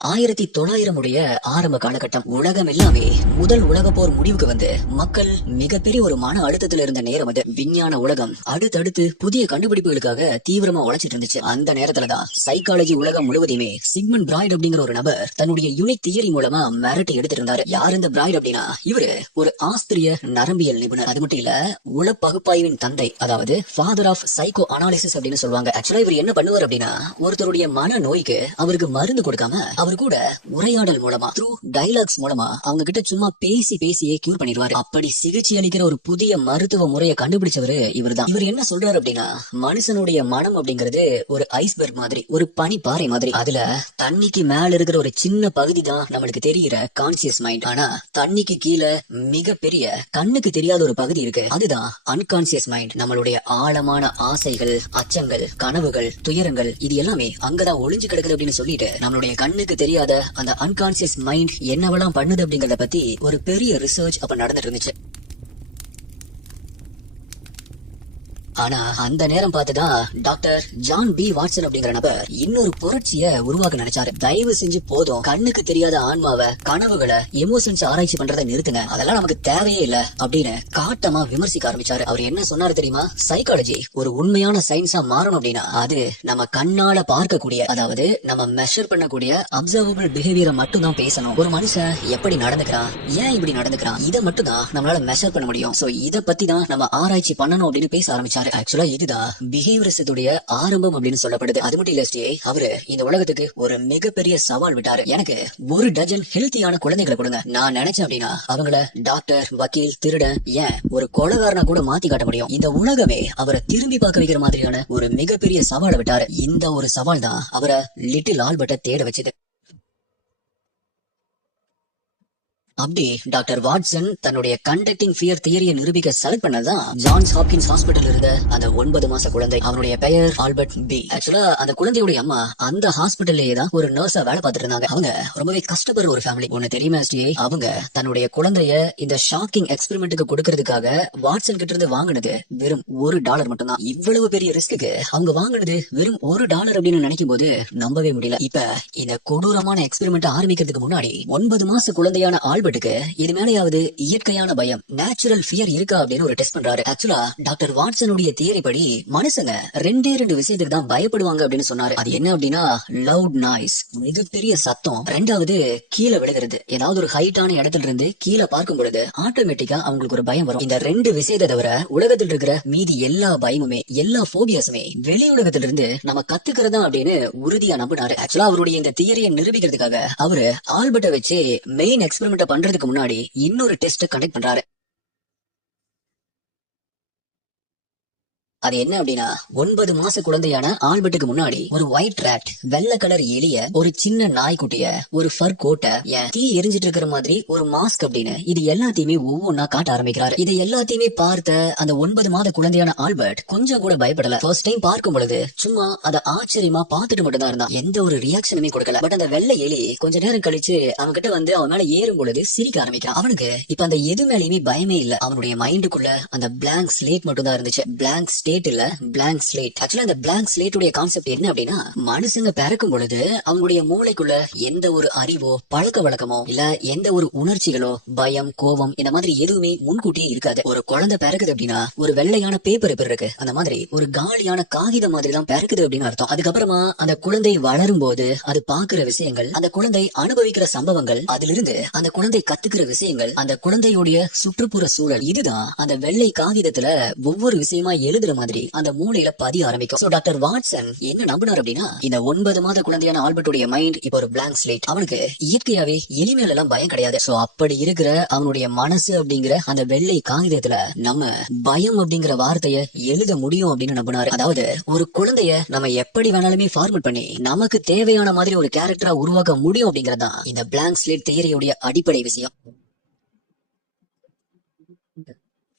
1900 உடைய ஆரம்ப காலகட்டம். உலகம் எல்லாமே முதல் உலக போர் முடிவுக்கு வந்து மக்கள் மிகப்பெரிய ஒரு மன அழுத்தத்துல இருந்த நேரம் அது. விஞ்ஞான உலகம் அடுத்தடுத்து புதிய கண்டுபிடிப்புகளுக்காக தீவிரமா உழைச்சிட்டு இருந்துச்சு. அந்த நேரத்துலதான் சைக்காலஜி உலகம் முழுவதையுமே சிக்மண்ட் பிராய்ட் அப்படிங்கிற ஒரு நபர் தன்னுடைய யூனிக் தியரி மூலமா மிரட்டி எடுத்துட்டு இருந்தாரு. யார் இந்த பிராய்ட் அப்படின்னா, இவரு ஒரு ஆஸ்திரிய நரம்பியல் நிபுணர். அது மட்டும் இல்ல, உள பகுப்பாய்வின் தந்தை, அதாவது ஃபாதர் ஆஃப் சைக்கோ அனாலிசிஸ் அப்படின்னு சொல்லுவாங்க. ஆக்சுவலா இவர் என்ன பண்ணுவார் அப்படின்னா, ஒருத்தருடைய மன நோய்க்கு அவருக்கு மருந்து கொடுக்காம அவர் கூட உரையாடல் மூலமா, த்ரூ டைலாக்ஸ் மூலமா அவங்க கிட்ட சும்மா பேசியே கியூர் பண்ணிடுவாரு. அப்படி சிகிச்சை அளிக்கிற ஒரு புதிய மருத்துவ முறையை கண்டுபிடிச்சவரு இவர்தான். இவர் என்ன சொல்றாரு அப்படின்னா, மனுஷனுடைய மனம் அப்படிங்கிறது ஒரு ஐஸ்பெர்க் மாதிரி, ஒரு பனிப்பாறை மாதிரி. அதுல தண்ணிக்கு மேல இருக்கிற ஒரு சின்ன பகுதி தான் நம்மளுக்கு தெரிகிற கான்சியஸ் மைண்ட். ஆனா தண்ணிக்கு கீழே மிகப்பெரிய கண்ணுக்கு தெரியாத ஒரு பகுதி இருக்கு, அதுதான் அன்கான்சியஸ் மைண்ட். நம்மளுடைய ஆழமான ஆசைகள், அச்சங்கள், கனவுகள், துயரங்கள், இது எல்லாமே அங்கதான் ஒளிஞ்சு கிடக்குது அப்படின்னு சொல்லிட்டு நம்மளுடைய கண்ணுக்கு தெரியாத அந்த அன்கான்சியஸ் மைண்ட் என்னவெல்லாம் பண்ணுது அப்படிங்கறத பத்தி ஒரு பெரிய ரிசர்ச் அப்ப நடந்துட்டு இருந்துச்சு. ஆனா அந்த நேரம் பார்த்துதான் டாக்டர் ஜான் பி வாட்சன் அப்படிங்கிற நபர் இன்னொரு புரட்சிய உருவாக்க நினைச்சாரு. தயவு செஞ்சு போதும், கண்ணுக்கு தெரியாத ஆன்மாவை, கனவுகளை, எமோஷன்ஸ் ஆராய்ச்சி பண்றதை நிறுத்துங்க, அதெல்லாம் நமக்கு தேவையே இல்ல அப்படின்னு காட்டமா விமர்சிக்க ஆரம்பிச்சாரு. அவர் என்ன சொன்னாரு தெரியுமா? சைக்காலஜி ஒரு உண்மையான சயின்ஸா மாறணும் அப்படின்னா அது நம்ம கண்ணால பார்க்கக்கூடிய, அதாவது நம்ம மெஷர் பண்ணக்கூடிய அப்சர்வபிள் பிஹேவியரை மட்டும் தான் பேசணும். ஒரு மனுஷன் எப்படி நடந்துக்கிறான், ஏன் இப்படி நடந்துக்கிறான், இதை மட்டும் தான் நம்மளால மெஷர் பண்ண முடியும். சோ இதை பத்தி தான் நம்ம ஆராய்ச்சி பண்ணணும் அப்படின்னு பேச ஆரம்பிச்சாரு. ஆக்சுவலா இதுதான் பிஹேவியரிசத்துடைய ஆரம்பம் அப்படின்னு சொல்லப்படுது. அது மட்டும் இல்ல, அவரு இந்த உலகத்துக்கு ஒரு மிகப்பெரிய சவால் விட்டாரு. எனக்கு ஒரு டஜன் ஹெல்த்தியான குழந்தைகளை கொடுங்க, நான் நினைச்சேன் அப்படின்னா அவங்கள டாக்டர், வக்கீல், திருடன், ஏன் ஒரு கொலைகாரனா கூட மாத்தி காட்ட முடியும். இந்த உலகமே அவரை திரும்பி பார்க்க வைக்கிற மாதிரியான ஒரு மிகப்பெரிய சவாலை விட்டாரு. இந்த ஒரு சவால் தான் அவரை லிட்டில் ஆல்பர்ட்டை தேட வச்சது. அப்படி டாக்டர் வாட்சன் தன்னுடைய கண்டக்டிங் ஃபியர் தியரியை நிரூபிக்க செலக்ட் பண்ணதான் ஜான்ஸ் ஹாப்கின்ஸ் ஹாஸ்பிட்டல் இருந்த அந்த 9 மாச குழந்தை. அவனுடைய பெயர் ஆல்பர்ட் பி. ஆக்சுவலா அந்த குழந்தையுடைய அம்மா அந்த ஹாஸ்பிட்டல்லே தான் ஒரு நர்ஸா வேலை பார்த்துட்டு இருந்தாங்க. அவங்க ரொம்பவே கஷ்டப்படுற ஒரு ஃபேமிலி. ஒன்னு தெரியுமா, அவங்க தன்னுடைய குழந்தைய இந்த ஷாக்கிங் எக்ஸ்பெரிமெண்ட்டுக்கு கொடுக்கறதுக்காக வாட்சன் கிட்ட இருந்து வாங்கினது வெறும் $1 மட்டும்தான். இவ்வளவு பெரிய ரிஸ்க்கு அவங்க வாங்கினது வெறும் $1 அப்படின்னு நினைக்கும் போது நம்பவே முடியல. இப்ப இந்த கொடூரமான எக்ஸ்பெரிமெண்ட் ஆரம்பிக்கிறதுக்கு முன்னாடி 9 மாச குழந்தையான ஆல்பர்ட் இது மேலேயாவது இயற்கையான பயம், நேச்சுரல் ஃபியர் இருக்கா அப்படின்னு ஒரு டெஸ்ட் பண்றாரு. ஆக்சுவலா டாக்டர் வாட்சனுடைய தியரி படி மனுஷங்க ரெண்டு விஷயத்துக்கு தான் பயப்படுவாங்க அப்படின்னு சொன்னாரு. அது என்ன அப்படின்னா, லவுட் நாய்ஸ், மிகப்பெரிய சத்தம், ரெண்டாவது கீழே விழுகிறது. ஏதாவது ஒரு ஹைட்டான இடத்துல இருந்து கீழே பார்க்கும் பொழுது ஆட்டோமேட்டிக்கா அவங்களுக்கு ஒரு பயம் வரும். இந்த ரெண்டு விஷயத்தை தவிர உலகத்தில் இருக்கிற மீதி எல்லா பயமுமே, எல்லா போபியாஸுமே வெளி உலகத்துல இருந்து நம்ம கத்துக்கிறதா அப்படின்னு உறுதியா நம்பினாரு. ஆக்சுவலா அவருடைய இந்த தியரியை நிரூபிக்கிறதுக்காக அவரு ஆல்பர்ட்டை வச்சு மெயின் எக்ஸ்பெரிமெண்ட் பண்றதுக்கு முன்னாடி இன்னொரு டெஸ்ட் கண்டக்ட் பண்றாரு. அது என்ன அப்படின்னா, 9 மாச குழந்தையான ஆல்பர்ட்டுக்கு முன்னாடி ஒரு ஒயிட் ராட், வெள்ளை கலர் எலிய, ஒரு சின்ன நாய்க்குட்டிய, ஒரு ஃபர் கோட்டை, தீ எரிஞ்சிட்டு இருக்கிற மாதிரி ஒரு மாஸ்க் அப்படின்னு இது எல்லாத்தையுமே ஒவ்வொன்னா காட்ட ஆரம்பிக்கிறாரு. இதை எல்லாத்தையுமே பார்த்த அந்த 9 மாத குழந்தையான ஆல்பர்ட் கொஞ்சம் கூட பயப்படல. ஃபர்ஸ்ட் டைம் பார்க்கும் பொழுது சும்மா அதை ஆச்சரியமா பார்த்துட்டு மட்டும் தான் இருந்தான், எந்த ஒரு ரியாக்ஷனுமே கொடுக்கல. பட் அந்த வெள்ளை எலி கொஞ்ச நேரம் கழிச்சு அவன் கிட்ட வந்து அவன் மேல ஏறும் பொழுது சிரிக்க ஆரம்பிக்கிறான். அவனுக்கு இப்ப அந்த எது மேலேயுமே பயமே இல்ல. அவனுடைய மைண்டுக்குள்ள அந்த பிளாங்க் ஸ்லேட் மட்டும் தான் இருந்துச்சு. பிளாங்க் ஸ்டேட் இல்ல, பிளாங்க் ஸ்லேட். ஆக்சுவலா அந்த பிளாங்க் ஸ்லேட்டுடைய கான்செப்ட் என்ன அப்படின்னா, மனுஷங்க பிறக்கும் பொழுது அவங்களுடைய மூளைக்குள்ள எந்த ஒரு அறிவோ, பழக்க வழக்கமோ, இல்ல எந்த ஒரு உணர்ச்சிகளோ, பயம், கோபம், இந்த மாதிரி எதுவுமே முன்கூட்டியே இருக்காது. ஒரு குழந்தை பிறக்குது அப்படின்னா ஒரு வெள்ளையான பேப்பர் எப்படி இருக்கு, அந்த மாதிரி ஒரு காலியான காகிதம் மாதிரி தான் பிறக்குது அப்படின்னு அர்த்தம். அதுக்கப்புறமா அந்த குழந்தை வளரும் போது அது பாக்குற விஷயங்கள், அந்த குழந்தை அனுபவிக்கிற சம்பவங்கள், அதிலிருந்து அந்த குழந்தை கத்துக்கிற விஷயங்கள், அந்த குழந்தையுடைய சுற்றுப்புற சூழல், இதுதான் அந்த வெள்ளை காகிதத்துல ஒவ்வொரு விஷயமா எழுதுற மாதிரி அந்த மூளையில பதிய ஆரம்பிக்கும். சோ டாக்டர் வாட்சன் என்ன நம்பினார் அப்படின்னா, இந்த 9 மாத குழந்தையான ஆல்பர்ட்டுடைய மைண்ட் இப்போ ஒரு பிளாங்க் ஸ்லேட். அவனுக்கு இயற்கையாவே எளிமையில எல்லாம் பயம் கிடையாது. சோ அப்படி இருக்கிற அவனுடைய மனசு அப்படிங்கிற அந்த வெள்ளை காகிதத்துல நம்ம பயம் அப்படிங்கிற வார்த்தையை எழுத முடியும் அப்படின்னு நம்பினாரு. அதாவது ஒரு குழந்தைய நம்ம எப்படி வேணாலுமே ஃபார்மட் பண்ணி நமக்கு தேவையான மாதிரி ஒரு கேரக்டரா உருவாக்க முடியும் அப்படிங்கறதான் இந்த பிளாங்க் ஸ்லேட் தியரியுடைய அடிப்படை விஷயம்.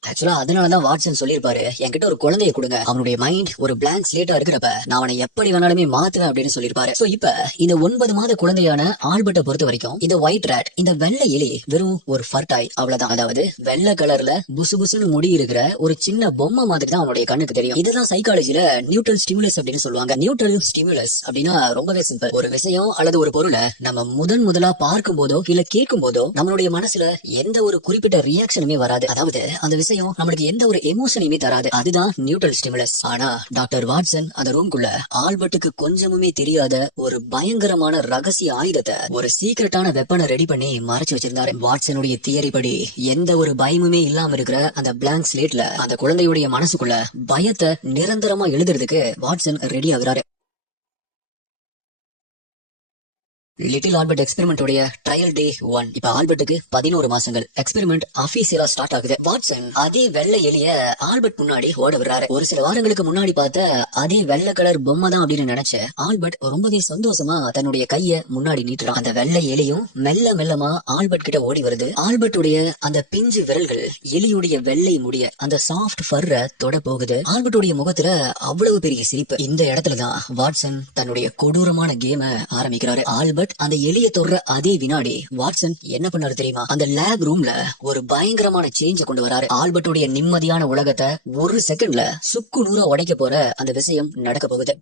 ஆக்சுவலா அதனாலதான் வாட்சன் சொல்லியிருப்பாரு, என்கிட்ட ஒரு குழந்தைய கொடுங்க, அவனுடைய மைண்ட் ஒரு பிளாங்க் ஸ்லேட்டா இருக்கிறப்ப நான் அவனை எப்படி வேணாலுமே மாத்துவேன் அப்படின்னு சொல்லியிருப்பாரு. சோ இப்ப இந்த 9 மாத குழந்தையான ஆல்பர்ட்டை பொறுத்த வரைக்கும் இந்த ஒயிட் ராட், இந்த வெள்ளை எலி வெறும் ஒரு ஃபர்டாய் அவ்வளவுதான். அதாவது வெள்ளை கலர்ல புசு புசுன்னு முடி இருக்கிற ஒரு சின்ன பொம்மை மாதிரி தான் அவனுடைய கண்ணுக்கு தெரியும். இதுதான் சைக்காலஜில நியூட்ரல் ஸ்டிமுலஸ் அப்படின்னு சொல்லுவாங்க. நியூட்ரல் ஸ்டிமுலஸ் அப்படின்னா ரொம்பவே சிம்பிள். ஒரு விஷயம் அல்லது ஒரு பொருளை நம்ம முதலா பார்க்கும் போதோ இல்ல கேட்கும் போதோ நம்மளுடைய மனசுல எந்த ஒரு குறிப்பிட்ட ரியாக்ஷனுமே வராது. அதாவது அந்த விஷயம் நம்மளுக்கு எந்த ஒரு எமோஷனையுமே தராது. அதுதான் நியூட்ரல் ஸ்டிமுலஸ். ஆனா டாக்டர் வாட்சன் அந்த ரூம்குள்ள ஆல்பர்ட்டுக்கு கொஞ்சமுமே தெரியாத ஒரு பயங்கரமான ரகசிய ஆயுதத்தை, ஒரு சீக்ரெட்டான வெப்பனை ரெடி பண்ணி மறைச்சு வச்சிருந்தாரு. வாட்சனுடைய தியரி படி எந்த ஒரு பயமுமே இல்லாம இருக்கிற அந்த பிளாங்க் ஸ்லேட்ல அந்த குழந்தையுடைய மனசுக்குள்ள பயத்தை நிரந்தரமா எழுதுறதுக்கு வாட்சன் ரெடி ஆகுறாரு. லிட்டில் ஆல்பர்ட் எக்ஸ்பெரிமெண்ட் உடைய ட்ரையல் டே 1. இப்ப ஆல்பர்ட்டுக்கு 11 மாசங்கள். எக்ஸ்பெரிமெண்ட் அபிஷியலா ஸ்டார்ட் ஆகுது. வாட்சன் அதே வெள்ளை எலிய ஆல்பர்ட் முன்னாடி ஓட விடுறாரு. ஒரு சில வாரங்களுக்கு முன்னாடி பார்த்த அதே வெள்ளை கலர் பொம்மை தான் அப்படின்னு நினைச்ச ஆல்பர்ட் ரொம்பவே சந்தோஷமா தன்னுடைய கைய முன்னாடி நீட்டுறான். அந்த வெள்ளை எலியும் மெல்ல மெல்லமா ஆல்பர்ட் கிட்ட ஓடி வருது. ஆல்பர்ட்டுடைய அந்த பிஞ்சு விரல்கள் எலியுடைய வெள்ளை முடிய அந்த சாஃப்ட் ஃபர்ர தொட போகுது. ஆல்பர்ட்டுடைய முகத்துல அவ்வளவு பெரிய சிரிப்பு. இந்த இடத்துலதான் வாட்சன் தன்னுடைய கொடூரமான கேம ஆரம்பிக்கிறாரு. ஆல்பர்ட் அந்த எலிய தொடுற அதே வினாடி வாட்சன் என்ன பண்ணாரு தெரியுமா? அந்த லேப் ரூம்ல ஒரு பயங்கரமான சேஞ்ச கொண்டு வராரு. ஆல்பர்ட்டுடைய நிம்மதியான உலகத்தை ஒரு செகண்ட்ல சுக்கு நூறா உடைக்க போற அந்த விஷயம் நடக்க போகுது.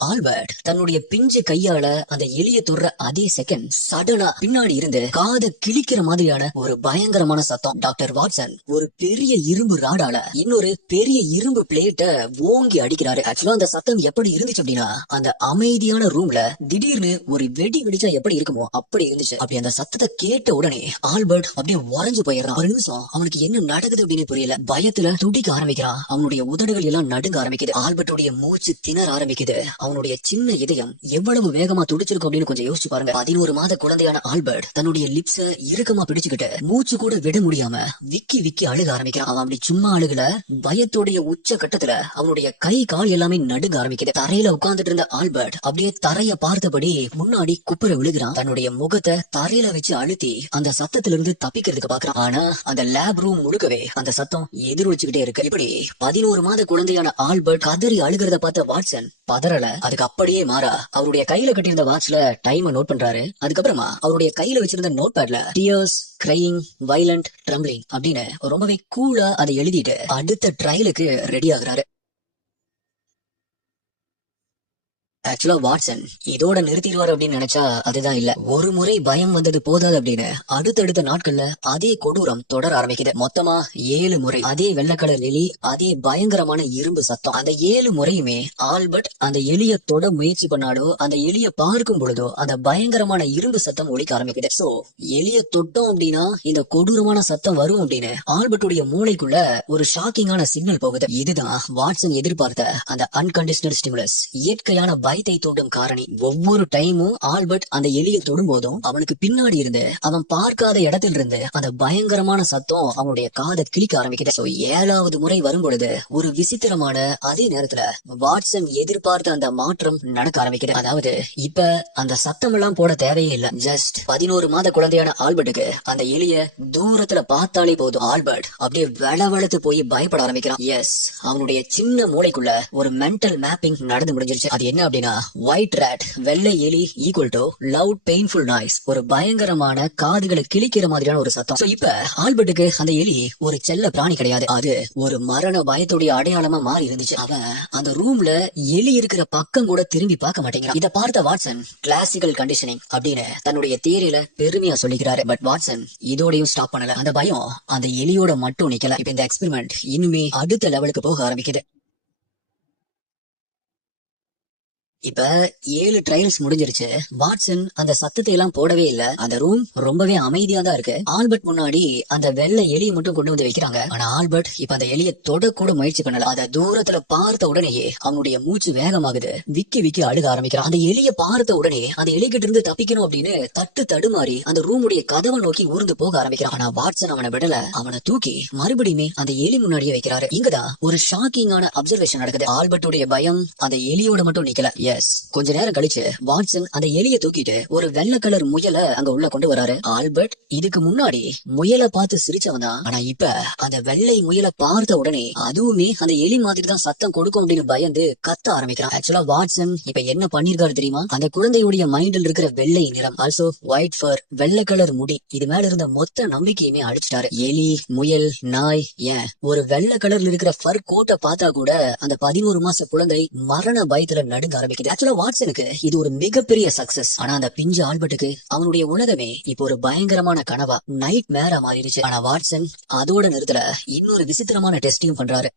ஆல்பர்ட் தன்னுடைய பிஞ்சு கையால அந்த எலிய தொடுற அதே செகண்ட் சடனா பின்னாடி இருந்து காதை கிழிக்கிற மாதிரியான ஒரு பயங்கரமான சத்தம். டாக்டர் வாட்சன் ஒரு பெரிய இரும்பு ராடால இன்னொரு பெரிய இரும்பு பிளேட்டை ஓங்கி அடிக்கிறாரு. ஆக்சுவலா அந்த சத்தம் எப்படி இருந்துச்சு அப்படின்னா, அந்த அமைதியான ரூம்ல திடீர்னு ஒரு வெடி வெடிச்சா எப்படி இருக்குமோ அப்படி இருந்துச்சு. அப்படி அந்த சத்தத்தை கேட்ட உடனே ஆல்பர்ட் அப்படியே உறைஞ்சு போயிடுறான். ஒரு நிமிஷம் அவனுக்கு என்ன நடக்குது அப்படின்னு புரியல. பயத்துல துடிக்க ஆரம்பிக்கிறான். அவனுடைய உதடுகள் எல்லாம் நடுங்க ஆரம்பிக்குது. ஆல்பர்ட்டுடைய மூச்சு திணற ஆரம்பிக்குது. அவனுடைய சின்ன இதயம் எவ்வளவு வேகமா துடிச்சிருக்கும் அப்படின்னு கொஞ்சம் யோசிச்சு பாருங்க. 11 மாத குழந்தையான ஆல்பர்ட் தன்னுடைய லிப்ஸ இறுக்கமா பிடிச்சுக்கிட்டு மூச்சு கூட விட முடியாம விக்கி விக்கி அழுக ஆரம்பிக்கிறான். அவன் அப்படி சும்மா அழுகல, பயத்தோடைய உச்ச கட்டத்துல அவனுடைய கை கால் எல்லாமே நடுங்க ஆரம்பிக்குது. தரையில உட்கார்ந்துட்டு இருந்த ஆல்பர்ட் அப்படியே தரைய பார்த்தபடி முன்னாடி குப்புற விழுகிறான். தன்னுடைய முகத்தை தரையில வச்சு அழுத்தி அந்த சத்தத்துல இருந்து தப்பிக்கிறதுக்கு பாக்குறான். ஆனா அந்த லேப் ரூம் முழுக்கவே அந்த சத்தம் எதிரொலிச்சுக்கிட்டே இருக்கு. இப்படி 11 மாத குழந்தையான ஆல்பர்ட் கதறி அழுகிறத பார்த்த வாட்சன் பதறல. அதுக்கு அப்படியே மாறா அவருடைய கையில கட்டியிருந்த வாட்ச்ல டைம் நோட் பண்றாரு. அதுக்கப்புறமா அவருடைய கையில வச்சிருந்த நோட் பேட்ல டியர்ஸ், கிரையிங், வைலண்ட், ட்ரம்பிளிங் அப்படின்னு ரொம்பவே கூலா அதை எழுதிட்டு அடுத்த ட்ரையலுக்கு ரெடி ஆகுறாரு. ஆக்சுவலா வாட்சன் இதோட நிறுத்திடுவாரு அப்படின்னு நினைச்சா அதுதான் இல்ல. ஒரு முறை பயம் வந்தது போதாது அப்படின்னு அடுத்தடுத்த நாட்கள்ல அதே கொடூரம் தொடர ஆரம்பிக்குது. மொத்தமா 7 முறை அதே வெள்ளை கலர் எலி, அதே பயங்கரமான இரும்பு சத்தம். அந்த 7 முறையுமே ஆல்பர்ட் அந்த எலிய தொட முயற்சி பண்ணாலோ அந்த எலிய பார்க்கும் பொழுதோ அந்த பயங்கரமான இரும்பு சத்தம் ஒலிக்க ஆரம்பிக்குது. சோ எலிய தொட்டோம் அப்படின்னா இந்த கொடூரமான சத்தம் வரும் அப்படின்னு ஆல்பர்ட்டுடைய மூளைக்குள்ள ஒரு ஷாக்கிங்கான சிக்னல் போகுது. இதுதான் வாட்சன் எதிர்பார்த்த அந்த அன்கண்டிஷனல் ஸ்டிமுலஸ், இயற்கையான பயத்தை தூண்டும் காரணி. ஒவ்வொரு டைமும் ஆல்பர்ட் அந்த எலியை தொடும் போதும் அவனுக்கு பின்னாடி இருந்து அவன் பார்க்காத இடத்துல இருந்து அந்த பயங்கரமான சத்தம் அவனுடைய காதை கிழிக்க ஆரம்பிக்குது. 7வது முறை வரும் பொழுது ஒரு விசித்திரமான அதே நேரத்துல வாட்சன் எதிர்பார்த்த அந்த மாற்றம் நடக்க ஆரம்பிக்குது. அதாவது இப்ப அந்த சத்தம் எல்லாம் போட தேவையே இல்ல. ஜஸ்ட் 11 மாத குழந்தையான ஆல்பர்ட்டுக்கு அந்த எலிய தூரத்துல பார்த்தாலே போதும் ஆல்பர்ட் அப்படியே வெளவெளத்து போய் பயப்பட ஆரம்பிக்கிறான். எஸ், அவனுடைய சின்ன மூளைக்குள்ள ஒரு மென்டல் மேப்பிங் நடந்து முடிஞ்சிருச்சு. அது என்ன அப்படின்னா, ஒயிட் ராட் வெள்ளை எலி equal to loud painful noise, ஒரு பயங்கரமான காதுகளை கிழிக்கிற மாதிரியான ஒரு சத்தம். சோ இப்ப ஆல்பர்ட்டுக்கு அந்த எலி ஒரு செல்ல பிராணி கிடையாது, அது ஒரு மரண பயத்துடைய அடையாளமா மாறி இருந்துச்சு. அவன் அந்த ரூம்ல எலி இருக்கிற பக்கம் கூட திரும்பி பார்க்க மாட்டேங்கிறான். இத பார்த்த வாட்சன் கிளாசிக்கல் கண்டிஷனிங் அப்படின்னு தன்னுடைய தியரியில பெருமையா சொல்லிக்கிறாரு. பட் வாட்சன் இதோடையும் ஸ்டாப் பண்ணல. அந்த பயம் அந்த எலியோட மட்டும் நிக்கல. இப்ப இந்த எக்ஸ்பெரிமெண்ட் இனிமே அடுத்த லெவலுக்கு போக ஆரம்பிக்குது. இப்ப 7 ட்ரையல்ஸ் முடிஞ்சிருச்சு. வாட்சன் அந்த சத்தத்தை எல்லாம் போடவே இல்ல. அந்த ரூம் ரொம்பவே அமைதியா தான் இருக்கு. ஆல்பர்ட் முன்னாடி அந்த வெள்ளை எலியை மட்டும் கொண்டு வந்து வைக்கிறாங்க. ஆனா ஆல்பர்ட் இப்ப அந்த எலியை தொட கூட முயற்சி பண்ணல. அத தூரத்துல பார்த்த உடனேயே அவனுடைய மூச்சு வேகமாகுது. விக்கி விக்கி அழுக ஆரம்பிக்கிறான். அந்த எலியை பார்த்த உடனே அந்த எலிகிட்ட இருந்து தப்பிக்கணும் அப்படின்னு தட்டு தடுமாறி அந்த ரூமுடைய கதவை நோக்கி ஊர்ந்து போக ஆரம்பிக்கிறான். ஆனா வாட்சன் அவனை விடல. அவனை தூக்கி மறுபடியுமே அந்த எலி முன்னாடியே வைக்கிறாரு. இங்கதான் ஒரு ஷாக்கிங்கான அப்சர்வேஷன் நடக்குது. ஆல்பர்ட்டுடைய பயம் அந்த எலியோட மட்டும் நிக்கல. எஸ், கொஞ்ச நேரம் கழிச்சு வாட்சன் அந்த எலியை தூக்கிட்டு ஒரு வெள்ளை கலர் முயலை அங்க உள்ள கொண்டு வராரு. ஆல்பர்ட் இதுக்கு முன்னாடி முயலை பார்த்து சிரிச்சவன் தான், ஆனா இப்ப அந்த வெள்ளை முயலை பார்த்த உடனே அதுவுமே அந்த எலி மாதிரி தான் சத்தம் கொடுக்கும் அப்படின்னு பயந்து கத்த ஆரம்பிக்கிறான். ஆக்சுவலா வாட்சன் இப்ப என்ன பண்ணிருக்காரு தெரியுமா? அந்த குழந்தையுடைய மைண்டில் இருக்கிற வெள்ளை நிறம், ஆல்சோ ஒயிட் ஃபர், வெள்ளை கலர் முடி, இது மேல இருந்த மொத்த நம்பிக்கையுமே அழிச்சிட்டாரு. எலி, முயல், நாய், ஏன் ஒரு வெள்ளை கலர்ல இருக்கிற ஃபர் கோட்டை பார்த்தா கூட அந்த 11 மாச குழந்தை மரண பயத்துல நடுங்க ஆரம்பிக்குது. ஆக்சுவலா வாட்சனுக்கு இது ஒரு மிகப்பெரிய சக்சஸ். ஆனா அந்த பிஞ்சு ஆல்பர்ட்டுக்கு அவனுடைய உலகமே இப்போ ஒரு பயங்கரமான கனவா, நைட் மேரா மாறிடுச்சு. ஆனா வாட்சன் அதோட நிறுத்தல, இன்னொரு விசித்திரமான டெஸ்டையும் பண்றாரு.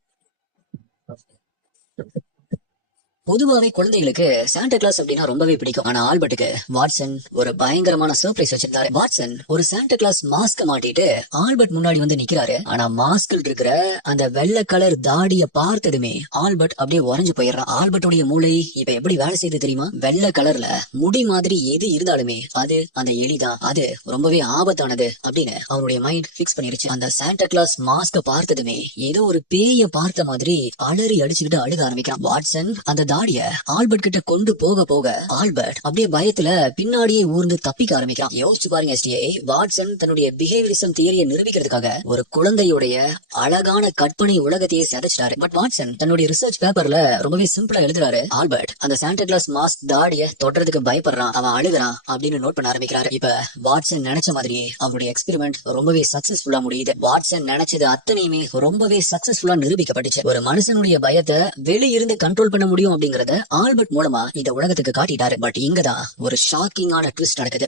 பொதுவாவே குழந்தைகளுக்கு சாண்டா கிளாஸ் அப்படின்னா ரொம்பவே பிடிக்கும். ஆனா ஆல்பர்ட்டுக்கு வாட்சன் ஒரு பயங்கரமான சர்ப்ரைஸ் வச்சிருந்தாரு. வாட்சன் ஒரு சாண்டா கிளாஸ் மாஸ்க மாட்டிட்டு ஆல்பர்ட் முன்னாடி வந்து நிக்கிறாரு. ஆனா மாஸ்கில் இருக்கிற அந்த வெள்ளை கலர் தாடிய பார்த்ததுமே ஆல்பர்ட் அப்படியே உறைஞ்சு போயிடுறான். ஆல்பர்ட்டுடைய மூளை இப்ப எப்படி வேலை செய்யுது தெரியுமா? வெள்ளை கலர்ல முடி மாதிரி எது இருந்தாலுமே அது அந்த எலிதான், அது ரொம்பவே ஆபத்தானது அப்படின்னு அவனுடைய மைண்ட் பிக்ஸ் பண்ணிருச்சு. அந்த சாண்டா கிளாஸ் மாஸ்க பார்த்ததுமே ஏதோ ஒரு பேய பார்த்த மாதிரி அலறி அடிச்சுக்கிட்டு அழுக ஆரம்பிக்கிறான். வாட்சன் அந்த தாடிய ஆல்பர்ட் கிட்ட கொண்டு போக போக ஆல்பர்ட் அப்படியே பயத்துல பின்னாடியே ஊர்ந்து தப்பிக்க ஆரம்பிக்கிறான். யோசிச்சு பாருங்க எஸ்டிஏ, வாட்சன் தன்னுடைய பிஹேவியரிசம் தியரியை நிரூபிக்கிறதுக்காக ஒரு குழந்தையுடைய அழகான கற்பனை உலகத்தையே சிதைச்சிட்டாரு. பட் வாட்சன் தன்னுடைய ரிசர்ச் பேப்பர்ல ரொம்பவே சிம்பிளா எழுதுறாரு, ஆல்பர்ட் அந்த சாண்டா கிளாஸ் மாஸ்க் தாடிய தொடறதுக்கு பயப்படுறான், அவன் அழுகுறான் அப்படின்னு நோட் பண்ண ஆரம்பிக்கிறாரு. இப்ப வாட்சன் நினைச்ச மாதிரியே அவருடைய எக்ஸ்பெரிமெண்ட் ரொம்பவே சக்சஸ்ஃபுல்லா முடியுது. வாட்சன் நினைச்சது அத்தனையுமே ரொம்பவே சக்சஸ்ஃபுல்லா நிரூபிக்கப்பட்டுச்சு. ஒரு மனுஷனுடைய பயத்தை வெளியிருந்து கண்ட்ரோல் பண்ண முடியும் அப்படிங்கறத ஆல்பர்ட் மூலமா இந்த உலகத்துக்கு காட்டிட்டாரு. பட் இங்கதான் ஒரு ஷாக்கிங்கான ட்விஸ்ட் நடக்குது.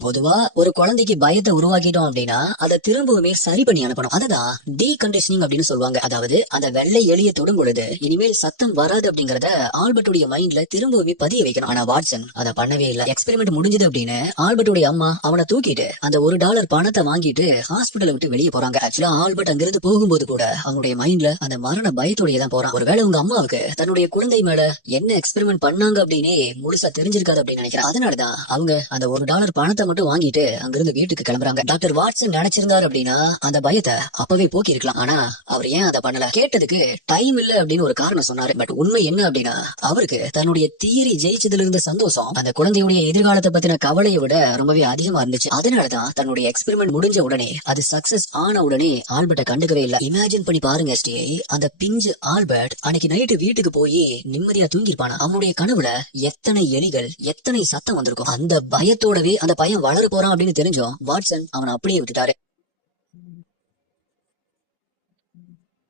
பொதுவா ஒரு குழந்தைக்கு பயத்தை உருவாக்கிட்டோம் அப்படின்னா அதை திரும்பவுமே சரி பண்ணி அனுப்பணும். அததான் டீகண்டிஷனிங் அப்படின்னு சொல்லுவாங்க. அதாவது அந்த வெள்ளை எலியை தொடும் பொழுது இனிமேல் சத்தம் வராது அப்படிங்கறத ஆல்பர்ட்டுடைய மைண்ட்ல திரும்பவுமே பதிய வைக்கணும். ஆனா வாட்சன் அதை பண்ணவே இல்லை. எக்ஸ்பெரிமெண்ட் முடிஞ்சது அப்படின்னு ஆல்பர்ட்டுடைய அம்மா அவனை தூக்கிட்டு அந்த $1 பணத்தை வாங்கிட்டு ஹாஸ்பிட்டலை விட்டு வெளியே போறாங்க. ஆக்சுவலா ஆல்பர்ட் அங்கிருந்து போகும்போது கூட அவனுடைய மைண்ட்ல அந்த மரண பயத்தோடய தான் போறான். ஒருவேளை உங்க அம்மாவுக்கு தன்னுடைய குழந்தை மேல என்ன எக்ஸ்பெரிமெண்ட் பண்ணாங்க அப்படின்னே முழுசா தெரிஞ்சிருக்காது அப்படின்னு நினைக்கிறேன். அதனாலதான் அவங்க அந்த $1 பணத்தை மட்டும் வாங்கிட்டு அங்கிருந்து வீட்டுக்கு கிளம்புறாங்க. டாக்டர் வாட்சன் நினைச்சிருந்தாரு அப்படின்னா அந்த பயத்தை அப்பவே போக்கி இருக்கலாம். ஆனா அவர் ஏன் அதை பண்ணல? கேட்டதுக்கு டைம் இல்ல அப்படின்னு ஒரு காரணம் சொன்னாரு. பட் உண்மை என்ன அப்படின்னா அவருக்கு தன்னுடைய தியரி ஜெயிச்சதுல இருந்த சந்தோஷம் அந்த குழந்தையுடைய எதிர்காலத்தை பத்தின கவலையை விட ரொம்பவே அதிகமா இருந்துச்சு. அதனாலதான் தன்னுடைய எக்ஸ்பெரிமெண்ட் முடிஞ்ச உடனே அது சக்சஸ் ஆன உடனே ஆல்பர்ட்டை கண்டுக்கவே இல்லை. இமேஜின் பண்ணி பாருங்க எஸ்டிஐ, அந்த பிஞ்சு ஆல்பர்ட் அன்னைக்கு நைட்டு வீட்டுக்கு போய் நிம்மதியா தூங்கிருப்பானா? அவனுடைய கனவுல எத்தனை எலிகள், எத்தனை சத்தம் வந்திருக்கும். அந்த பயத்தோடவே அந்த பையன் வளர போறான் அப்படின்னு தெரிஞ்சோம் வாட்சன் அவனை அப்படியே விட்டுட்டாரு.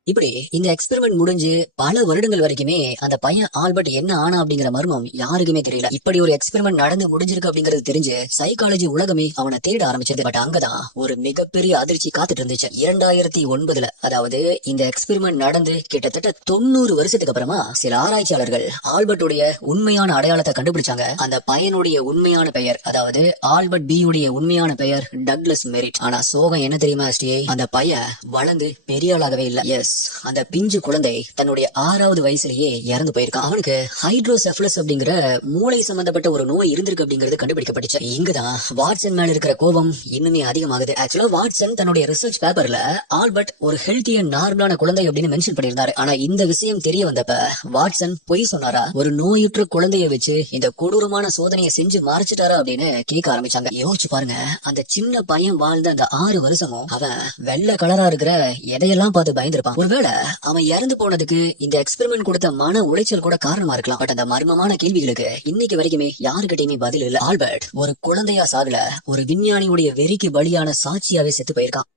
இப்படி இந்த எக்ஸ்பெரிமெண்ட் முடிஞ்சு பல வருடங்கள் வரைக்குமே அந்த பையன் ஆல்பர்ட் என்ன ஆனா அப்படிங்கிற மர்மம் யாருக்குமே தெரியல. இப்படி ஒரு எக்ஸ்பெரிமெண்ட் நடந்து முடிஞ்சிருக்கு அப்படிங்கிறது தெரிஞ்சு சைக்காலஜி உலகமே அவனை தேட ஆரம்பிச்சது. பட் அங்கதான் ஒரு மிகப்பெரிய அதிர்ச்சி காத்துட்டு இருந்துச்சு. 2009, அதாவது இந்த எக்ஸ்பெரிமெண்ட் நடந்து கிட்டத்தட்ட 90 வருஷத்துக்கு அப்புறமா சில ஆராய்ச்சியாளர்கள் ஆல்பர்ட்டுடைய உண்மையான அடையாளத்தை கண்டுபிடிச்சாங்க. அந்த பையனுடைய உண்மையான பெயர், அதாவது ஆல்பர்ட் பி உடைய உண்மையான பெயர் டக்ளஸ் மெரிட். ஆனா சோகம் என்ன தெரியுமா எஸ்டிஏ, அந்த பையன் வளர்ந்து பெரிய ஆளாகவே இல்ல. எஸ், அந்த பிஞ்சு குழந்தை தன்னுடைய 6வது வயசுலயே இறந்து போயிருக்கான். அவனுக்கு ஹைட்ரோசெஃபலஸ் அப்படிங்கிற மூளை சம்பந்தப்பட்ட ஒரு நோய் இருந்திருக்கு அப்படிங்கிறது கண்டுபிடிக்கப்பட்டுச்சு. இங்கதான் வாட்சன் மேல இருக்கிற கோபம் இன்னுமே அதிகமாகுது. ஆக்சுவலா வாட்சன் தன்னுடைய ரிசர்ச் பேப்பர்ல ஆல்பர்ட் ஒரு ஹெல்த்தி அண்ட் நார்மலான குழந்தை அப்படின்னு மென்ஷன் பண்ணியிருந்தாரு. ஆனா இந்த விஷயம் தெரிய வந்தப்ப வாட்சன் பொய் சொன்னாரா, ஒரு நோயுற்ற குழந்தைய வச்சு இந்த கொடூரமான சோதனையை செஞ்சு மறைச்சிட்டாரா அப்படின்னு கேட்க ஆரம்பிச்சாங்க. யோசிச்சு பாருங்க, அந்த சின்ன பையன் வாழ்ந்த அந்த 6 வருஷமும் அவன் வெள்ளை கலரா இருக்கிற எதையெல்லாம் பார்த்து பயந்துருப்பான். ஒருவேளை அவன் இறந்து போனதுக்கு இந்த எக்ஸ்பெரிமெண்ட் கொடுத்த மன உளைச்சல் கூட காரணமா இருக்கலாம். பட் அந்த மர்மமான கேள்விகளுக்கு இன்னைக்கு வரைக்குமே யாருக்கிட்டையுமே பதில் இல்ல. ஆல்பர்ட் ஒரு குழந்தையா சாகல, ஒரு விஞ்ஞானியுடைய வெறிக்கு பலியான சாட்சியாவே செத்து போயிருக்கான்.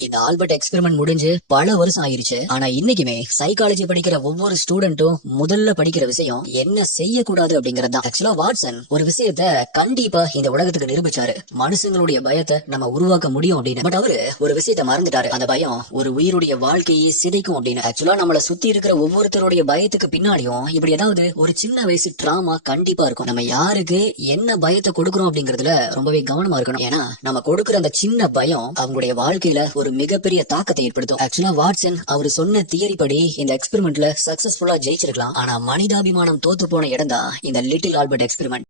இந்த ஆல்பர்ட் எக்ஸ்பெரிமெண்ட் முடிஞ்சு பல வருஷம் ஆயிருச்சு. ஆனா இன்னைக்குமே சைக்காலஜி படிக்கிற ஒவ்வொரு ஸ்டூடெண்ட்டும் முதல்ல படிக்கிற விஷயம் என்ன செய்யக்கூடாது அப்படிங்கறது. ஆக்சுவலா வாட்சன் ஒரு விஷயத்த கண்டிப்பா இந்த உலகத்துக்கு நிரூபிச்சாரு, மனுஷங்களுடைய பயத்தை நம்ம உருவாக்க முடியும் அப்படின்னு. பட் அவரு ஒரு விஷயத்த மறந்துட்டாரு, அந்த பயம் ஒரு உயிருடைய வாழ்க்கையை சிதைக்கும் அப்படின்னு. ஆக்சுவலா நம்மள சுத்தி இருக்கிற ஒவ்வொருத்தருடைய பயத்துக்கு பின்னாடியும் இப்படி ஏதாவது ஒரு சின்ன வயசு டிராமா கண்டிப்பா இருக்கும். நம்ம யாருக்கு என்ன பயத்தை கொடுக்கறோம் அப்படிங்கறதுல ரொம்பவே கவனமா இருக்கணும். ஏன்னா நம்ம கொடுக்கிற அந்த சின்ன பயம் அவங்களுடைய வாழ்க்கையில ஒரு மிகப்பெரிய தாக்கத்தை ஏற்படுத்தும். ஆக்சுவலா வாட்சன் அவர் சொன்ன தியரி படி இந்த எக்ஸ்பெரிமெண்ட்ல சக்சஸ்ஃபுல்லா ஜெயிச்சிருக்கலாம். ஆனா மனிதாபிமானம் தோத்து போன இடம் தான் இந்த லிட்டில் ஆல்பர்ட் எக்ஸ்பெரிமெண்ட்.